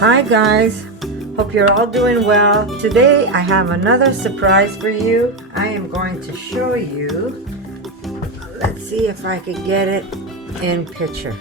Hi guys, hope you're all doing well. Today I have another surprise for you. I am going to show you, let's see if I could get it in picture.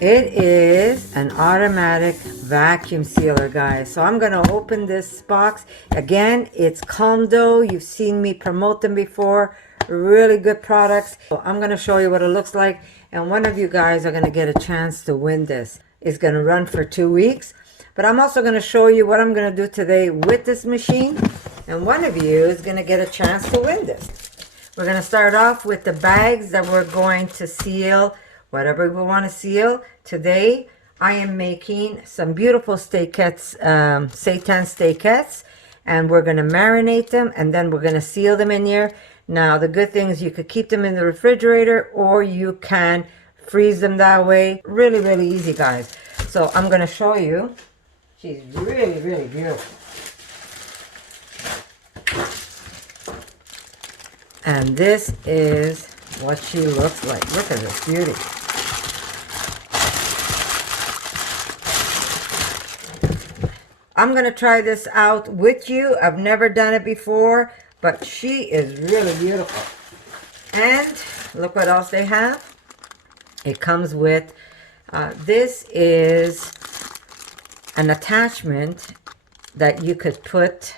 It is an automatic vacuum sealer, guys. So I'm going to open this box. Again, it's CALMDO. You've seen me promote them before. Really good products. So I'm going to show you what it looks like. And one of you guys are going to get a chance to win this. It's going to run for 2 weeks. But I'm also going to show you what I'm going to do today with this machine. And one of you is going to get a chance to win this. We're going to start off with the bags that we're going to seal, whatever we want to seal. Today, I am making some beautiful steakettes, seitan steakettes. And we're going to marinate them and then we're going to seal them in here. Now, the good thing is you could keep them in the refrigerator or you can freeze them that way. Really, really easy, guys. So I'm going to show you. She's really, really beautiful. And this is what she looks like. Look at this beauty. I'm going to try this out with you. I've never done it before, but she is really beautiful. And look what else they have. It comes with, this is an attachment that you could put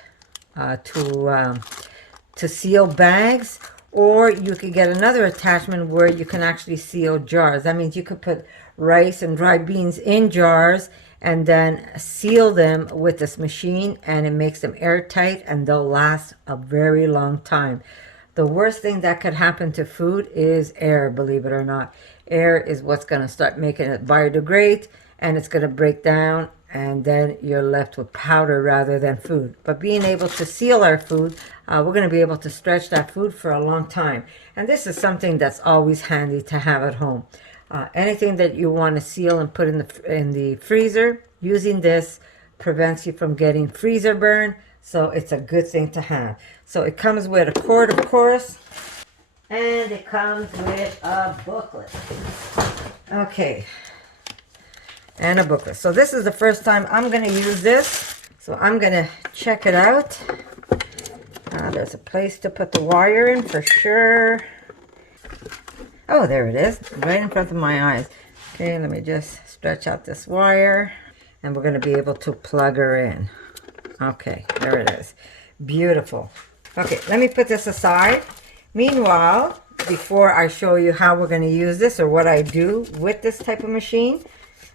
to seal bags, or you could get another attachment where you can actually seal jars. That means you could put rice and dry beans in jars and then seal them with this machine, and it makes them airtight and they'll last a very long time. The worst thing that could happen to food is air, believe it or not. Air is what's going to start making it biodegrade, and it's going to break down, and then you're left with powder rather than food. But being able to seal our food, we're going to be able to stretch that food for a long time. And this is something that's always handy to have at home. Anything that you want to seal and put in the freezer, using this prevents you from getting freezer burn. So it's a good thing to have. So it comes with a cord, of course, and it comes with a booklet. Okay. And a booklet. So this is the first time I'm going to use this. So I'm going to check it out. There's a place to put the wire in for sure. Oh, there it is. Right in front of my eyes. Okay, let me just stretch out this wire. And we're going to be able to plug her in. Okay, there it is. Beautiful. Okay, let me put this aside. Meanwhile, before I show you how we're going to use this or what I do with this type of machine,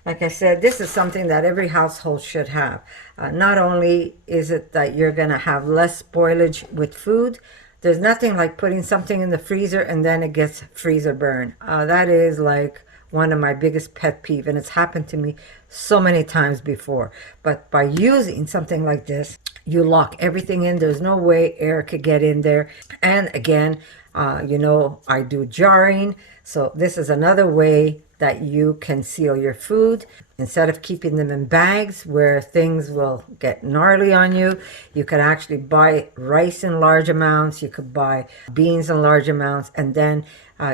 like I said, this is something that every household should have. Not only is it that you're going to have less spoilage with food, there's nothing like putting something in the freezer and then it gets freezer burn. That is like one of my biggest pet peeves, and it's happened to me so many times before. But by using something like this, you lock everything in. There's no way air could get in there. And again, you know, I do jarring. So this is another way that you can seal your food. Instead of keeping them in bags where things will get gnarly on you, you could actually buy rice in large amounts, you could buy beans in large amounts, and then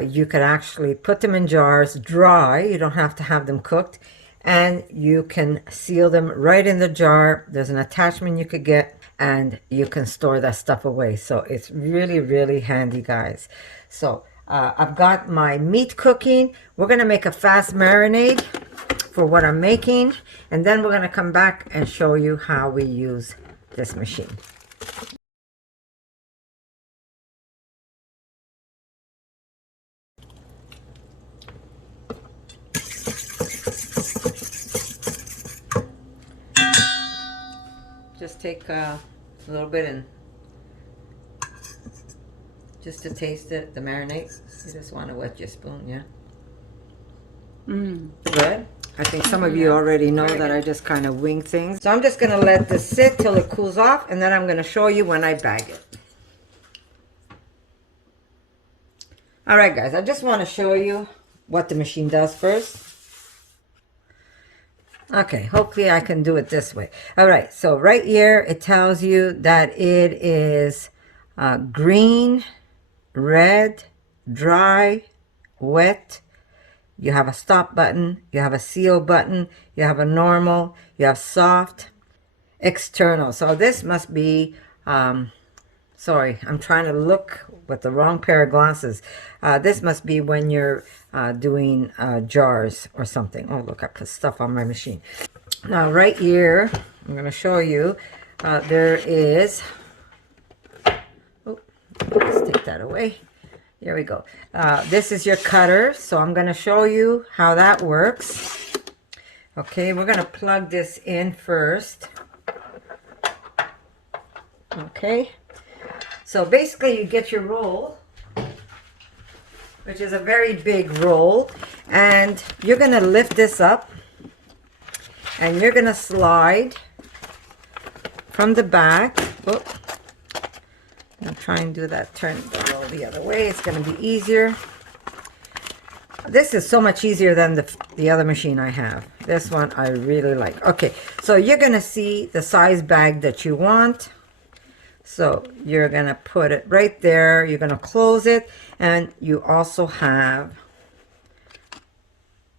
you could actually put them in jars dry. You don't have to have them cooked, and you can seal them right in the jar. There's an attachment you could get, and you can store that stuff away. So it's really, really handy, guys. So I've got my meat cooking. We're going to make a fast marinade for what I'm making, and then we're going to come back and show you how we use this machine. Just take a little bit and just to taste it, the marinade. You just want to wet your spoon, yeah? Good. I think some of you already know that I just kind of wing things. So I'm just going to let this sit till it cools off, and then I'm going to show you when I bag it. All right, guys, I just want to show you what the machine does first. Okay, hopefully I can do it this way. All right, so right here it tells you that it is green, red, dry, wet, You have a stop button, you have a seal button, you have a normal, you have soft, external. So this must be, sorry, I'm trying to look with the wrong pair of glasses. This must be when you're doing jars or something. Oh, look, I put stuff on my machine. Now, right here, I'm going to show you, there is, oh, let's take that away. Here we go. This is your cutter, so I'm going to show you how that works. Okay, we're going to plug this in first. Okay, so basically you get your roll, which is a very big roll, and you're going to lift this up, and you're going to slide from the back. Oh, I'm trying to do that, turn the roll the other way. It's going to be easier. This is so much easier than the other machine I have. This one I really like. Okay, so you're going to see the size bag that you want. So you're going to put it right there. You're going to close it. And you also have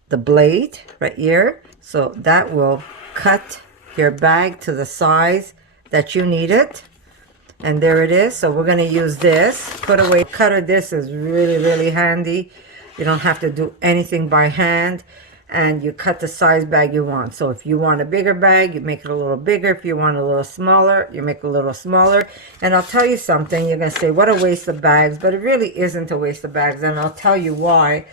the blade right here. So that will cut your bag to the size that you need it. And there it is. So we're going to use this. Put away cutter. This is really, really handy. You don't have to do anything by hand. And you cut the size bag you want. So if you want a bigger bag, you make it a little bigger. If you want a little smaller, you make it a little smaller. And I'll tell you something. You're going to say, what a waste of bags. But it really isn't a waste of bags. And I'll tell you why.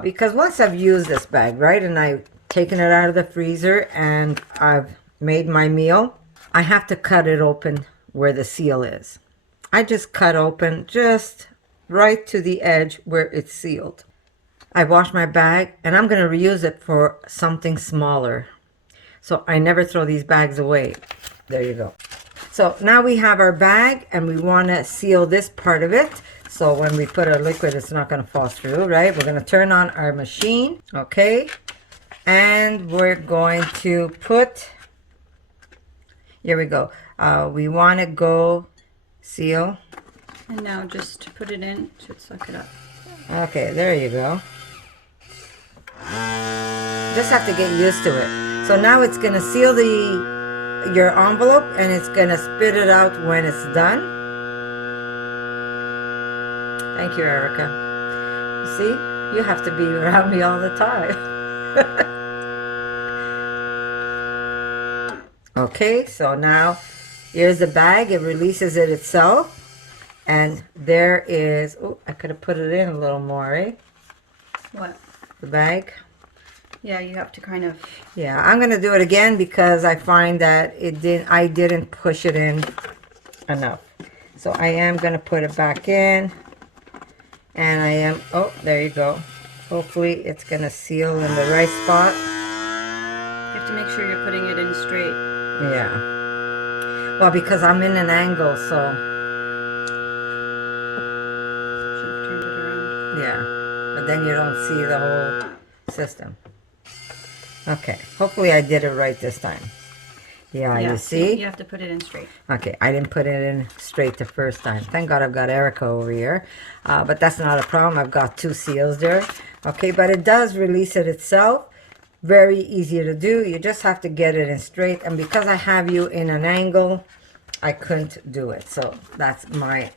Because once I've used this bag, right, and I've taken it out of the freezer and I've made my meal, I have to cut it open where the seal is. I just cut open just right to the edge where it's sealed. I wash my bag and I'm going to reuse it for something smaller. So I never throw these bags away. There you go. So now we have our bag and we want to seal this part of it. So when we put our liquid, it's not going to fall through, right? We're going to turn on our machine. Okay. And we're going to put, here we go. We want to go seal. And now just put it in, should suck it up. Okay, there you go. Just have to get used to it. So now it's going to seal your envelope and it's going to spit it out when it's done. Thank you, Erica. You see, you have to be around me all the time. Okay, so now here's the bag. It releases it itself. And there is, oh, I could have put it in a little more, eh? What? The bag. Yeah, you have to kind of. Yeah, I'm going to do it again because I find that I didn't push it in enough. So I am going to put it back in. And I am, oh, there you go. Hopefully it's going to seal in the right spot. You have to make sure you're putting it in straight. Yeah. Well, because I'm in an angle, so. Should have turned it around. Yeah. But then you don't see the whole system. Okay. Hopefully I did it right this time. Yeah, you see? You have to put it in straight. Okay, I didn't put it in straight the first time. Thank God I've got Erica over here. But that's not a problem. I've got two seals there. Okay, but it does release it itself. Very easy to do. You just have to get it in straight. And because I have you in an angle, I couldn't do it. So that's my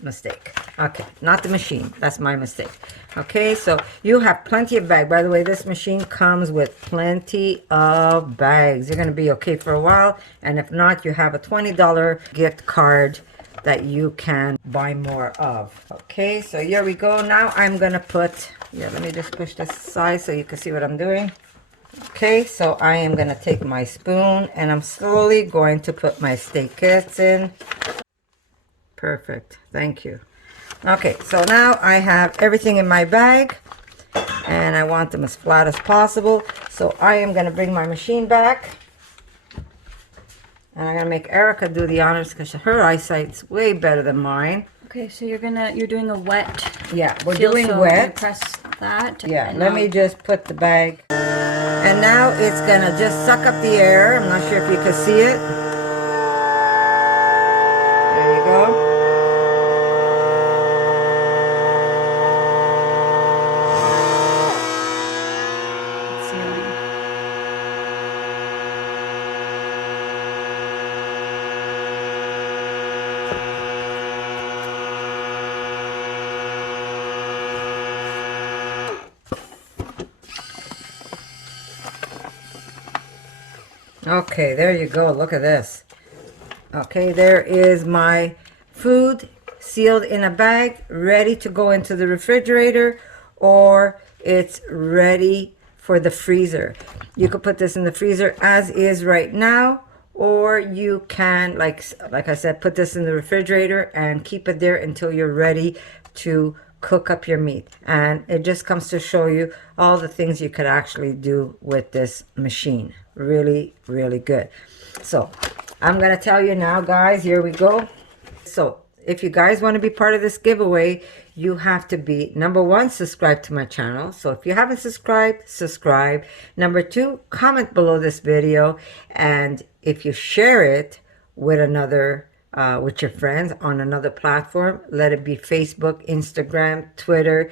mistake. Okay, not the machine. That's my mistake. Okay, so you have plenty of bags. By the way, this machine comes with plenty of bags. You're going to be okay for a while. And if not, you have a $20 gift card that you can buy more of. Okay, so here we go. Now I'm going to put, yeah, let me just push this aside so you can see what I'm doing. Okay, so I am going to take my spoon and I'm slowly going to put my steak kits in. Perfect. Thank you. Okay, so now I have everything in my bag and I want them as flat as possible. So I am going to bring my machine back and I'm going to make Erica do the honors because her eyesight's way better than mine. Okay, so you're doing a wet. Yeah, we're seal, doing so wet. Press that. Yeah, let me just put the bag. And now it's going to just suck up the air. I'm not sure if you can see it. There you go. Okay, there you go. Look at this. Okay, there is my food sealed in a bag, ready to go into the refrigerator, or it's ready for the freezer. You could put this in the freezer as is right now, or you can, like I said, put this in the refrigerator and keep it there until you're ready to cook up your meat. And it just comes to show you all the things you could actually do with this machine. Really, really good. So I'm going to tell you now, guys, here we go. So if you guys want to be part of this giveaway, you have to be, number one, subscribe to my channel. So if you haven't subscribed, subscribe. Number two, comment below this video. And if you share it with another, with your friends on another platform, let it be Facebook, Instagram, Twitter,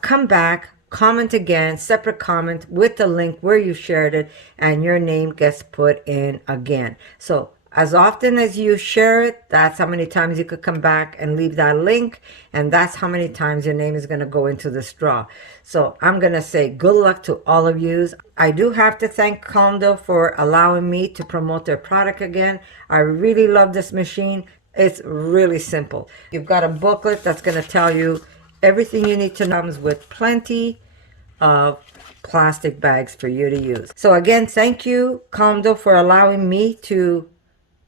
come back, comment again, separate comment with the link where you shared it, and your name gets put in again. So as often as you share it, that's how many times you could come back and leave that link, and that's how many times your name is going to go into this draw. So I'm going to say good luck to all of you. I do have to thank CALMDO for allowing me to promote their product again. I really love this machine. It's really simple. You've got a booklet that's going to tell you everything you need to know. Comes with plenty of plastic bags for you to use. So again, thank you, CALMDO, for allowing me to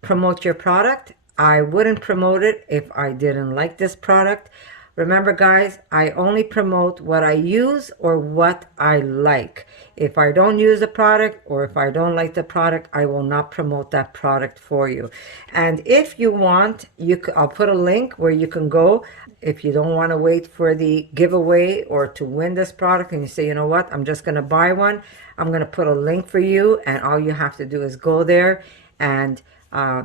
promote your product. I wouldn't promote it if I didn't like this product. Remember, guys, I only promote what I use or what I like. If I don't use the product or if I don't like the product, I will not promote that product for you. And if you want, I'll put a link where you can go. If you don't want to wait for the giveaway or to win this product and you say, you know what, I'm just going to buy one, I'm going to put a link for you, and all you have to do is go there, and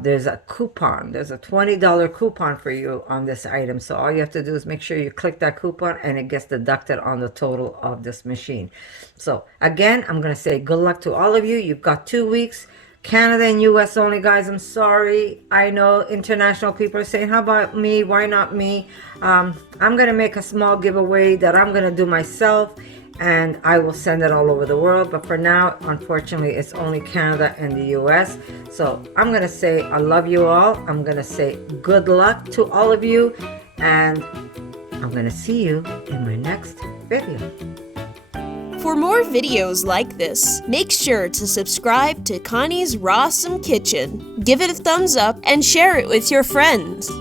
there's a coupon. There's a $20 coupon for you on this item. So all you have to do is make sure you click that coupon and it gets deducted on the total of this machine. So again, I'm going to say good luck to all of you. You've got 2 weeks. Canada and US only, guys. I'm sorry. I know international people are saying, how about me? Why not me? I'm going to make a small giveaway that I'm going to do myself, and I will send it all over the world. But for now, unfortunately, it's only Canada and the US. So I'm going to say I love you all. I'm going to say good luck to all of you, and I'm going to see you in my next video. For more videos like this, make sure to subscribe to Connie's RAWsome Kitchen, give it a thumbs up, and share it with your friends.